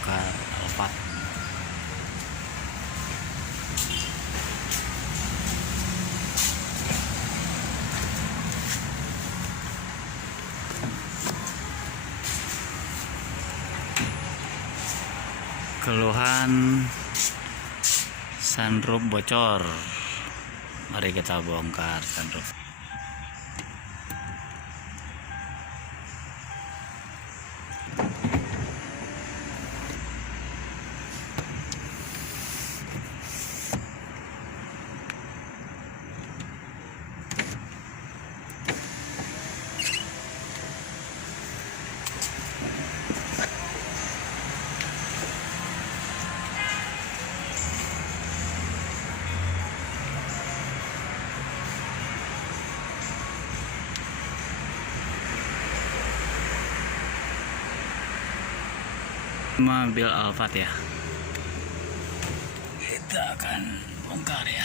bongkar Alphard. Keluhan sunroof bocor, mari kita bongkar sunroof. Mobil Alphard ya, kita akan bongkar ya.